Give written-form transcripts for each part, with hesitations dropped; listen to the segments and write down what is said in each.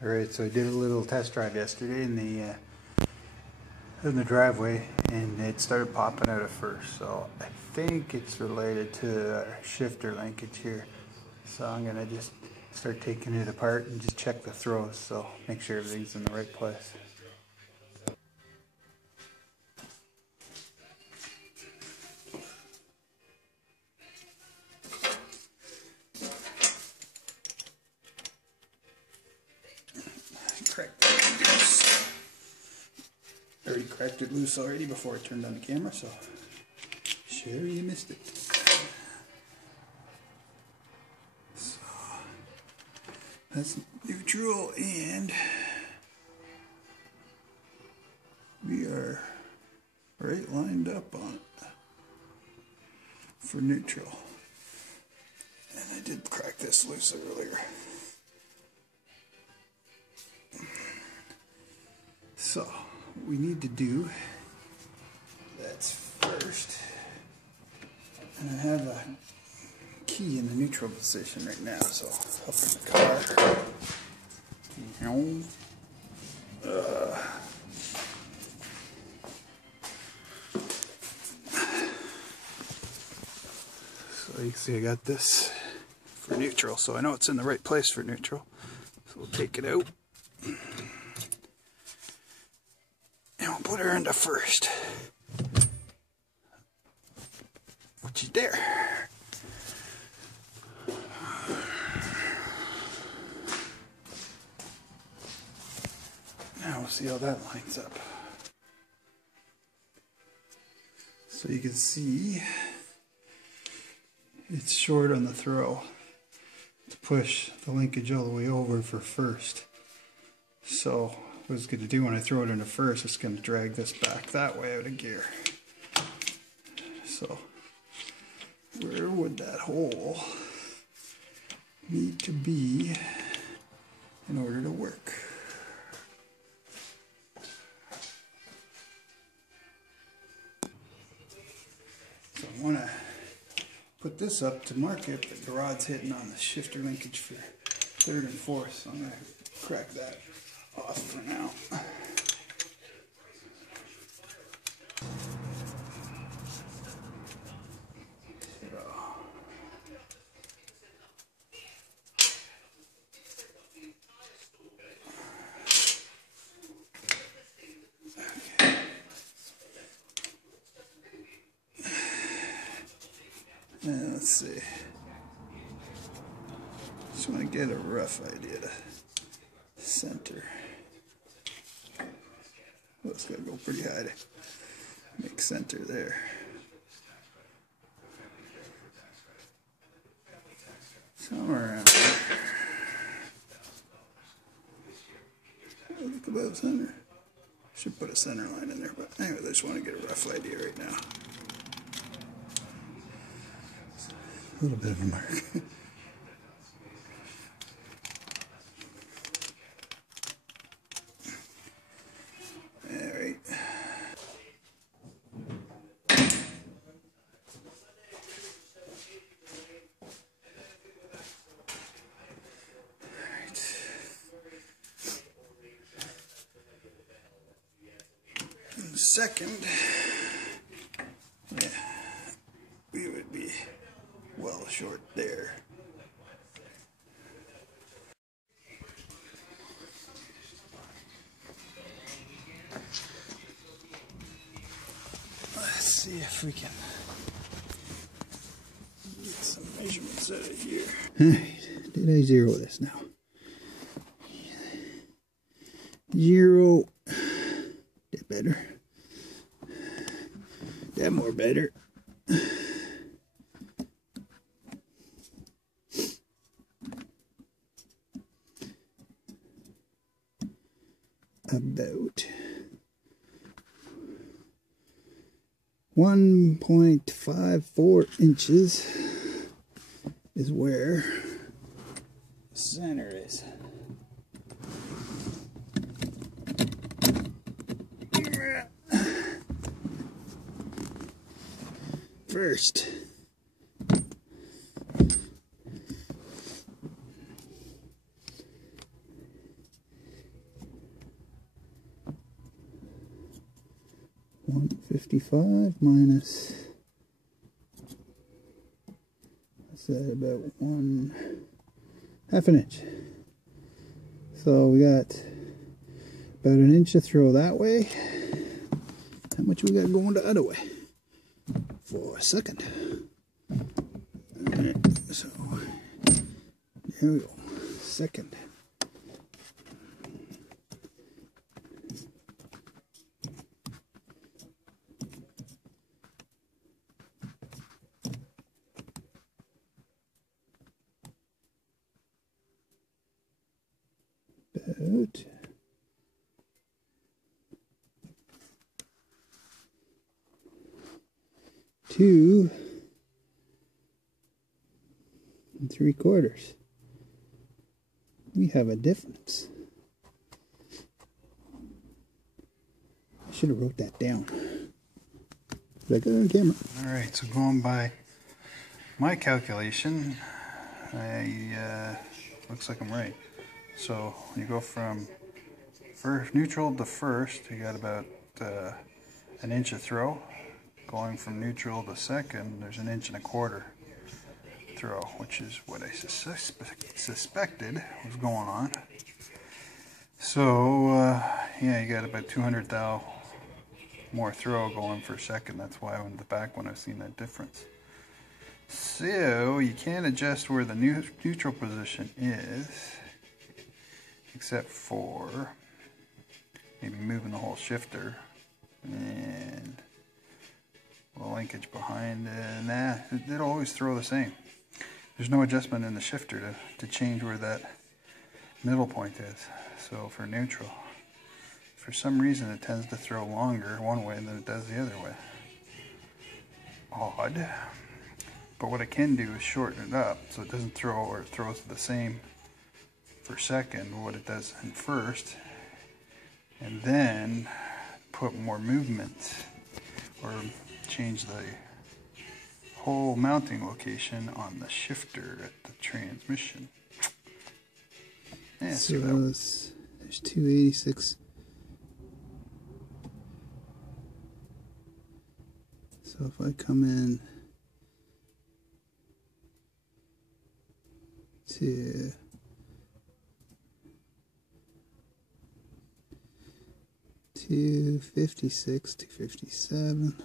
Alright, so I did a little test drive yesterday in the driveway, and it started popping out at first. So I think it's related to our shifter linkage here. So I'm gonna just start taking it apart and just check the throws, so make sure everything's in the right place. Cracked it loose. I already cracked it loose already before I turned on the camera, so sure you missed it. So that's neutral, and we are right lined up on it for neutral. And I did crack this loose earlier. So, what we need to do, that's first, and I have a key in the neutral position right now, so up in the car. So you can see I got this for neutral, so I know it's in the right place for neutral. So we'll take it out. And we'll put her into first, which is there. Now we'll see how that lines up. So you can see it's short on the throw to push the linkage all the way over for first. So what it's going to do when I throw it into first, it's going to drag this back that way out of gear. So where would that hole need to be in order to work? So I want to put this up to mark it, but the rod's hitting on the shifter linkage for third and fourth, so I'm going to crack that off for now. And let's see. Just want to get a rough idea to center. Well, it's got to go pretty high to make center there. Somewhere around there. Look above center. Should put a center line in there, but anyway, I just want to get a rough idea right now. A little bit of a mark. Alright. And second, see if we can get some measurements out of here. Alright, did I zero this now? Zero. That better. That more better. About 1.54 inches is where the center is. First, $155 minus, let's say about 1/2 inch. So we got about an inch of throw that way. How much we got going the other way? For a second. Alright, so there we go. Second. About 2 3/4. We have a difference. I should have wrote that down. Did I get it on camera? Alright, so going by my calculation, looks like I'm right. So when you go from neutral to first, you got about an inch of throw. Going from neutral to second, there's 1.25 inches throw, which is what I suspected was going on. So yeah, you got about 200 thou more throw going for a second. That's why on the back one I've seen that difference. So you can't adjust where the neutral position is, except for maybe moving the whole shifter and the linkage behind it. Nah, it'll always throw the same. There's no adjustment in the shifter to change where that middle point is. So for neutral, for some reason it tends to throw longer one way than it does the other way. Odd. But what I can do is shorten it up so it doesn't throw, or it throws the same for second what it does in first, and then put more movement or change the whole mounting location on the shifter at the transmission. Yeah, so there's 286. So if I come in to 256, 257,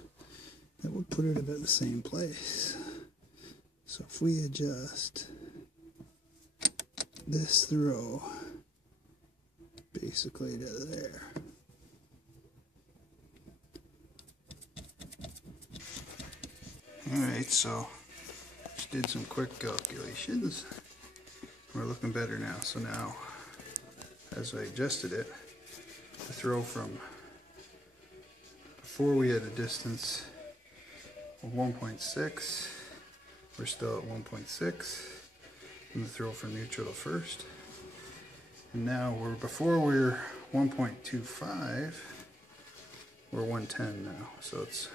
that would put it about the same place. So if we adjust this throw basically to there. Alright, so just did some quick calculations. We're looking better now. So now, as I adjusted it, the throw from before we had a distance of 1.6, we're still at 1.6, and the throw from neutral to first. And now before we were 1.25, we're 110 now. So it's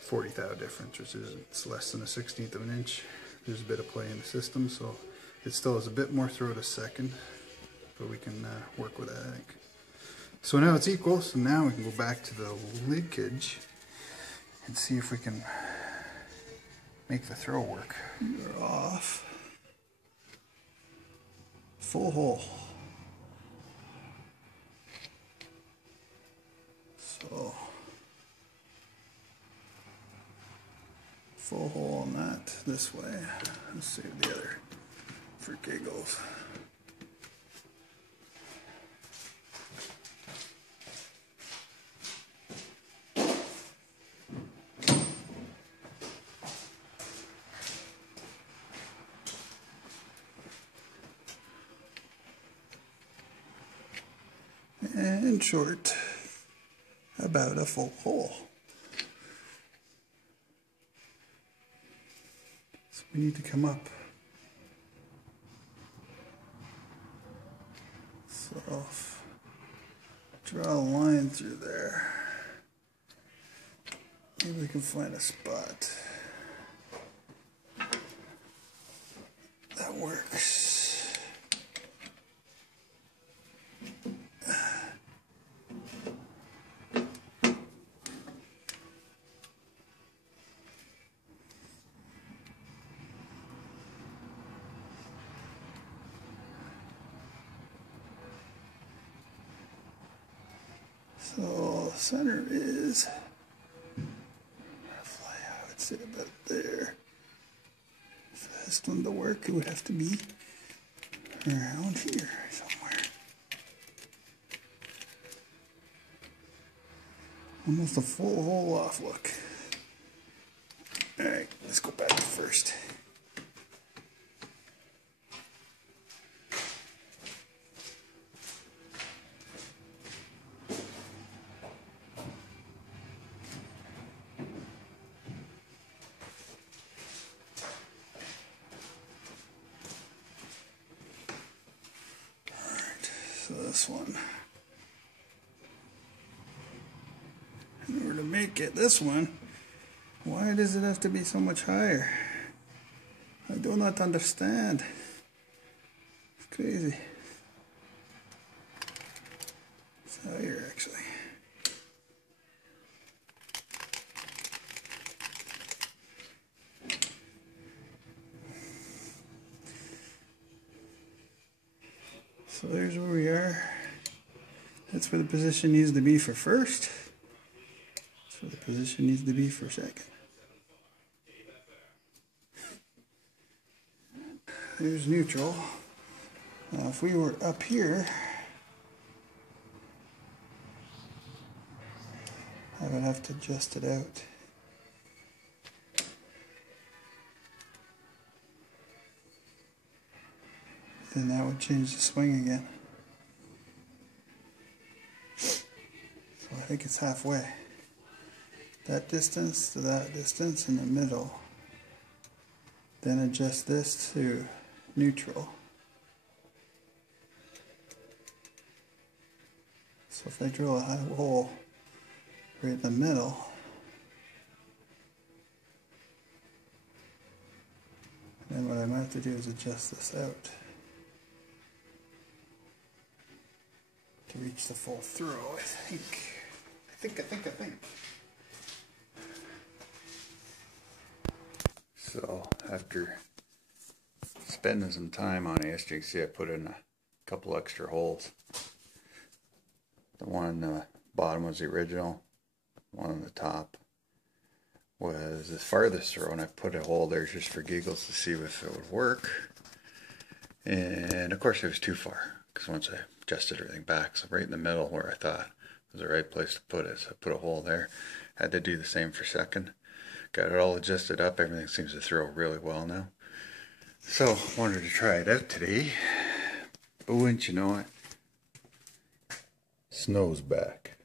40 thou difference, which is it's less than a 1/16 of an inch. There's a bit of play in the system, so it still has a bit more throw to second, but we can work with that, I think. So now it's equal, so now we can go back to the linkage and see if we can make the throw work. We're off. Full hole. So full hole on that this way. Let's see the other for giggles. And short, about a full hole. So we need to come up. So draw a line through there. Maybe we can find a spot. That works. So the center is roughly, I would say about there. For this one to work, it would have to be around here somewhere. Almost a full hole off look. Alright, let's go back to first. So this one, in order to make it this one, why does it have to be so much higher? I do not understand. It's crazy. It's higher actually. So there's where we are. That's where the position needs to be for first. That's where the position needs to be for second. There's neutral. Now if we were up here, I would have to adjust it out. Then that would change the swing again. So I think it's halfway. That distance to that distance in the middle. Then adjust this to neutral. So if I drill a hole right in the middle, then what I might have to do is adjust this out to reach the full throw, I think. I think. So after spending some time on it, as you can see, I put in a couple extra holes. The one on the bottom was the original. One on the top was the farthest throw, and I put a hole there just for giggles to see if it would work. And of course it was too far, because once I adjusted everything back, so right in the middle where I thought was the right place to put it, so I put a hole there. Had to do the same for second. Got it all adjusted up. Everything seems to throw really well now. So wanted to try it out today, but wouldn't you know it, snow's back.